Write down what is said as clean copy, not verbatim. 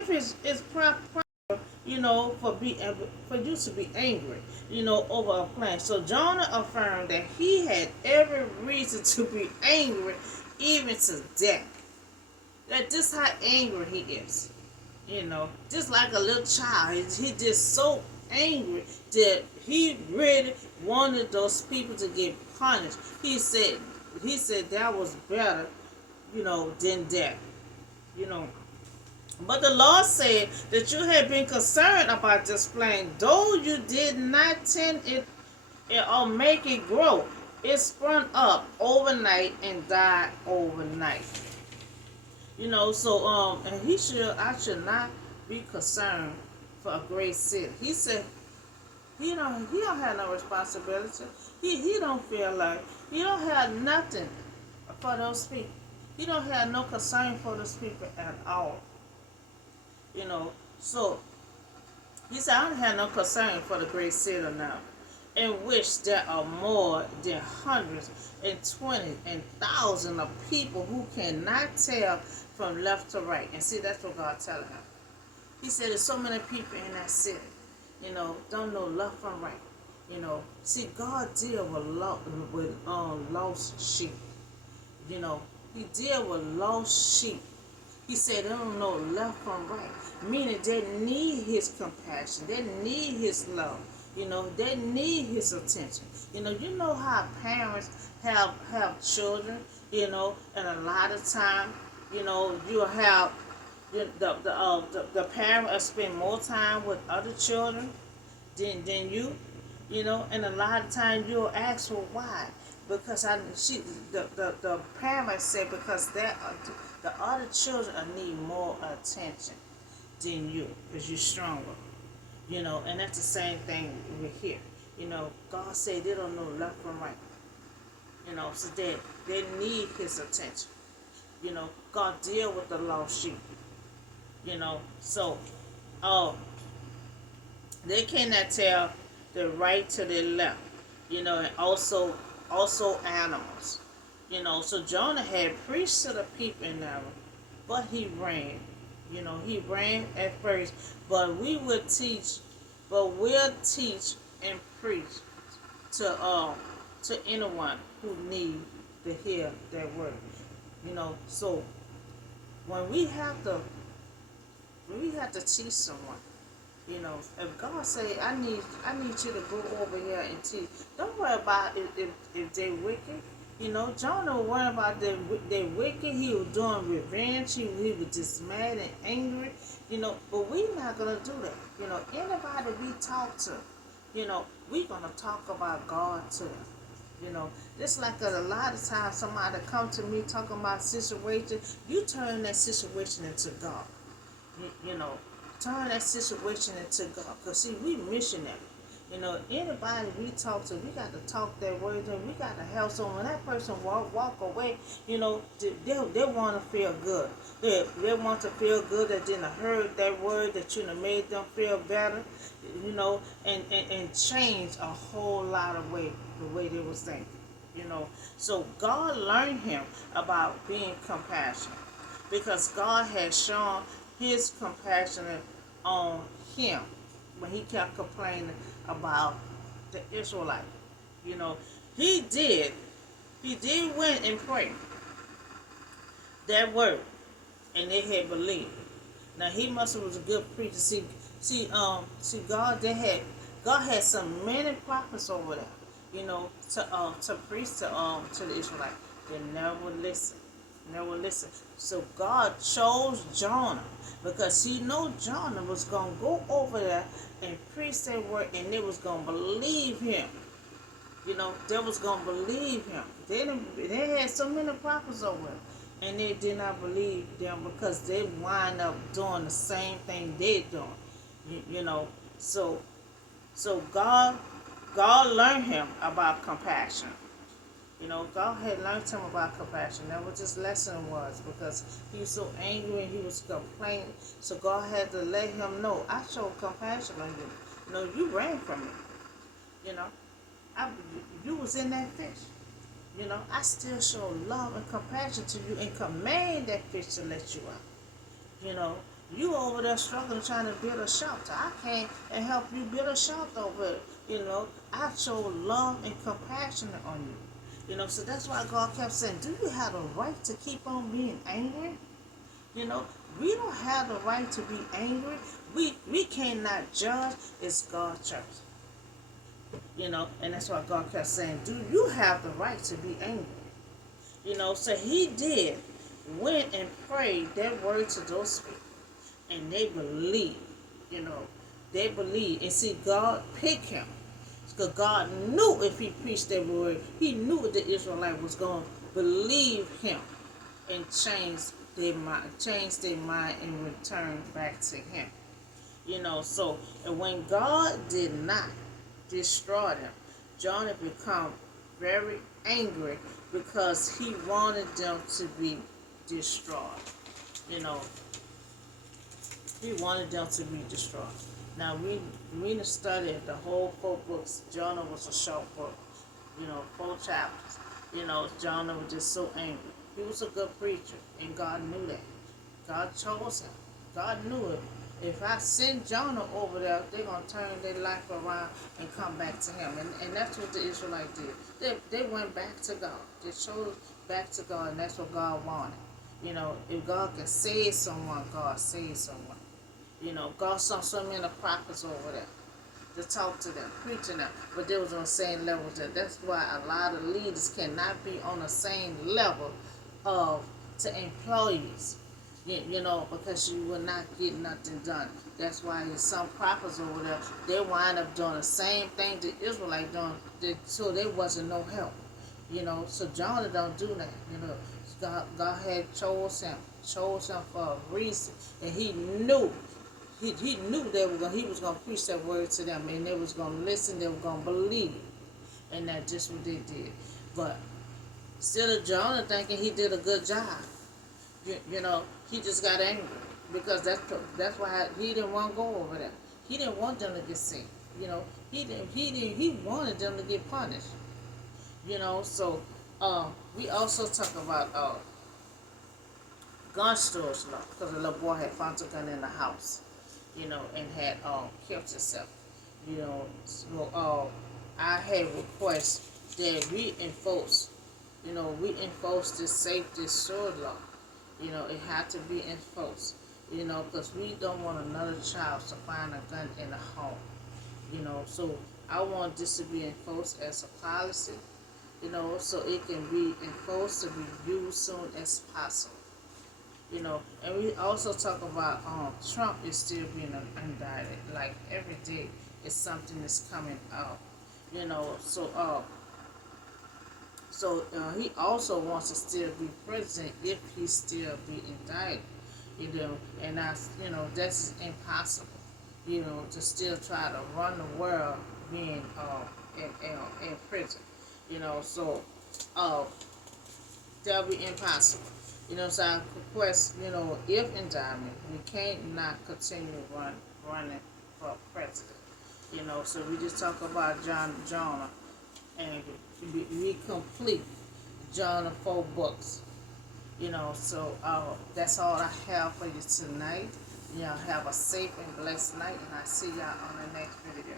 It's proper, for you to be angry, over a plan. So Jonah affirmed that he had every reason to be angry, even to death. That just how angry he is. Just like a little child. He just so angry that he really wanted those people to get punished. He said that was better, than death. You know. But the Lord said that you had been concerned about this plant, though you did not tend it or make it grow. It sprung up overnight and died overnight. And I should not be concerned for a great city. He said he don't have no responsibility. He don't feel like he don't have nothing for those people. He don't have no concern for those people at all. You know, so he said, I don't have no concern for the great city now, in which there are more than hundreds and twenty and thousands of people who cannot tell from left to right. And see, that's what God telling him. He said there's so many people in that city, don't know left from right. See, God deal with lost sheep. He deal with lost sheep. He said they don't know left from right, meaning they need his compassion, they need his love, they need his attention. You know how parents have children, and a lot of time, you have the parent will spend more time with other children than you, and a lot of times you'll ask for why. Because the parent said because the other children need more attention than you because you're stronger. And that's the same thing with here. God said they don't know left from right. So they need his attention. God deal with the lost sheep. So they cannot tell the right to the left. And also animals. So Jonah had preached to the people in Nineveh, but he ran. He ran at first, but we'll teach and preach to anyone who need to hear that word. So when we have to teach someone, if God say, I need you to go over here and teach. Don't worry about if they wicked. Jonah worried about they wicked. He was doing revenge. He was just mad and angry. But we're not gonna do that. Anybody we talk to, we're gonna talk about God to them. Just like a lot of times somebody come to me talking about situation, you turn that situation into God. You know, turn that situation into God. Because, see, we missionary. Anybody we talk to, we got to talk that word, and we got to help someone. When that person walk away, they want to feel good. They want to feel good that they heard that word, that made them feel better, and change a whole lot of the way they was thinking. So God learned him about being compassionate because God had shown his compassion on him when he kept complaining about the Israelite. You know, he did went and prayed that word, and they had believed. Now he must have was a good preacher. See, God had some many prophets over there. To preach to the Israelites. They never listened. Never listened. So God chose Jonah because he knew Jonah was gonna go over there and preach that word, and they was gonna believe him. They was gonna believe him. They had so many prophets over there, and they did not believe them because they wind up doing the same thing they doing. So God learned him about compassion. God had learned him about compassion. That was his lesson was because he was so angry and he was complaining. So God had to let him know, I showed compassion on you. You ran from me. You was in that fish. I still show love and compassion to you and command that fish to let you out. You over there struggling trying to build a shelter. I came and help you build a shelter over it. I show love and compassion on you. So that's why God kept saying, do you have the right to keep on being angry? You know, we don't have the right to be angry. We cannot judge. It's God's church. And that's why God kept saying, do you have the right to be angry? So he did went and prayed that word to those people. And they believed, you know. They believed. And see, God picked him. Because God knew if he preached that word, he knew the Israelite was going to believe him and change their mind and return back to him. So and when God did not destroy them, Jonah became very angry because he wanted them to be destroyed. You know, he wanted them to be destroyed. Now we studied the whole 4 books. Jonah was a short book, 4 chapters. Jonah was just so angry. He was a good preacher, and God knew that. God chose him. God knew it. If I send Jonah over there, they're going to turn their life around and come back to him. And that's what the Israelites did. They went back to God. They chose back to God, and that's what God wanted. If God can save someone, God saves someone. God sent so many prophets over there to talk to them, preach to them, but they was on the same level as them. That's why a lot of leaders cannot be on the same level of to employees. Because you will not get nothing done. That's why some prophets over there, they wind up doing the same thing the Israelites doing, so there wasn't no help. So Jonah don't do that. God had chose him for a reason, and he knew. He knew he was gonna preach that word to them, and they was gonna listen. They were gonna believe, and that's just what they did. But still, Jonah thinking he did a good job. He just got angry because that's why he didn't want to go over there. He didn't want them to get sick. He wanted them to get punished. So we also talk about gun storage law because the little boy had found a gun in the house, and had killed himself. So I had requests that we enforce this safety storage law. It had to be enforced. Because we don't want another child to find a gun in the home. So I want this to be enforced as a policy. So it can be enforced to be used soon as possible. And we also talk about Trump is still being indicted. Like every day, it's something that's coming out. So he also wants to still be president if he still be indicted. And that's impossible. To still try to run the world being in prison. So that'll be impossible. So I request, if indictment, we can't not continue running for president. So we just talk about Jonah, and we complete Jonah 4 books. So that's all I have for you tonight. Have a safe and blessed night, and I see y'all on the next video.